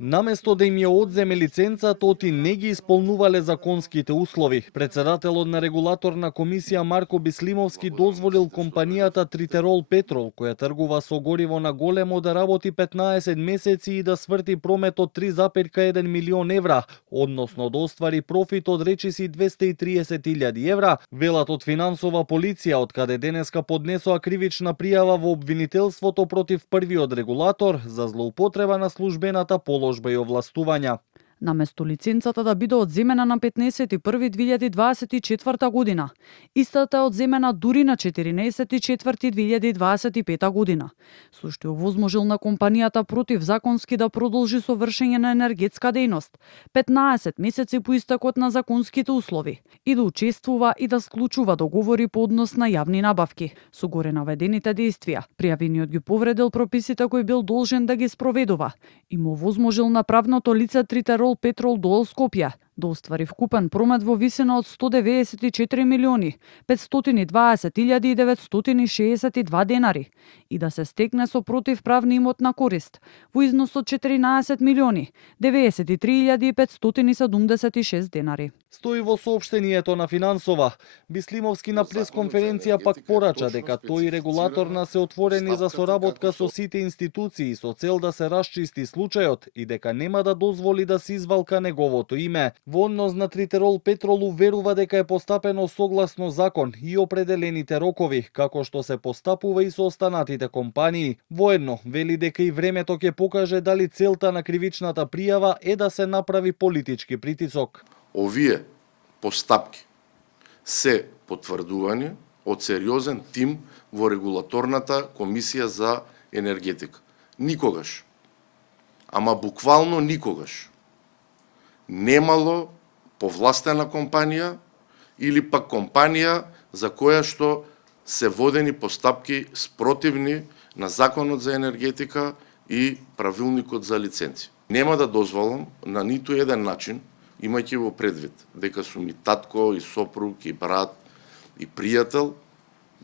Наместо да им ја одземе лиценцата, оти не ги исполнувале законските услови. Председателот на регулаторна комисија Марко Бислимовски дозволил компанијата Тритерол Петрол, која тргува со гориво на големо, да работи 15 месеци и да сврти промет од 3,1 милион евра, односно да оствари профит од речиси 230.000 евра, велат од финансова полиција, од каде денеска поднесоа кривична пријава во обвинителството против првиот регулатор за злоупотреба на службената положба и овластувања. Наместо лиценцата да биде одземена на 15.1.2024 година, истата е одземена дури на 14.4.2025 година, со што овозможил на компанијата противзаконски да продолжи со вршење на енергетска дејност 15 месеци по истекот на законските услови и да учествува и да склучува договори по однос на јавни набавки. Со горе наведените действија, пријавениот ги повредил прописите кои бил должен да ги спроведува и му овозможил на правното лице Тритерол Петрол Дуел Скопје да оствари вкупен промет во висина од 194.520.962 денари и да се стекне со противправна имотна корист во износ од 14.093.576 денари. Стои во соопштението на Финансова. Бислимовски на пресконференција пак порача дека тој и регулаторна се отворени за соработка со сите институции со цел да се расчисти случајот и дека нема да дозволи да се извалка неговото име. Во однос на Тритерол Петрол уверува дека е постапено согласно закон и определените рокови, како што се постапува и со останатите компании. Воедно, вели дека и времето ќе покаже дали целта на кривичната пријава е да се направи политички притисок. Овие постапки се потврдувани од сериозен тим во регулаторната комисија за енергетика. Никогаш, ама буквално никогаш, немало повластена компанија или пак компанија за која што се водени постапки спротивни на Законот за енергетика и Правилникот за лиценци. Нема да дозволам на ниту еден начин, имајќи во предвид дека сум и татко, и сопруг, и брат, и пријател,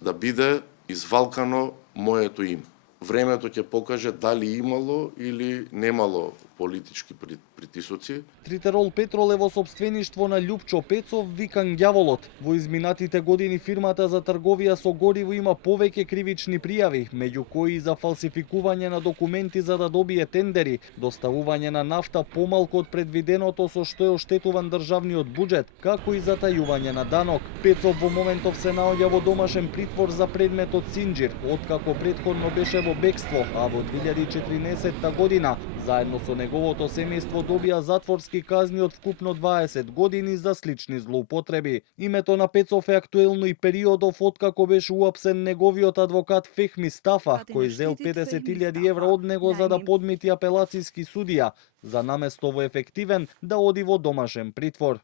да биде извалкано моето име. Времето ќе покаже дали имало или немало политички притисоци. Тритерол Петрол е во сопствеништво на Љупчо Пецов, викан Ѓаволот. Во изминатите години фирмата за трговија со гориво има повеќе кривични пријави, меѓу кои за фалсификување на документи за да добие тендери, доставување на нафта помалку од предвиденото со што е оштетуван државниот буџет, како и затајување на данок. Пецов во моментов се наоѓа во домашен притвор за предметот Синџир, откако претходно беше во бегство, а во 2014 година заедно со неговото семејство добија затворски казни од вкупно 20 години за слични злоупотреби. Името на Пецов е актуелно и периодов откако беше уапсен неговиот адвокат Фехми Стафа, кој зел 50.000 евра од него за да подмити апелацијски судија, за наместо во ефективен да оди во домашен притвор.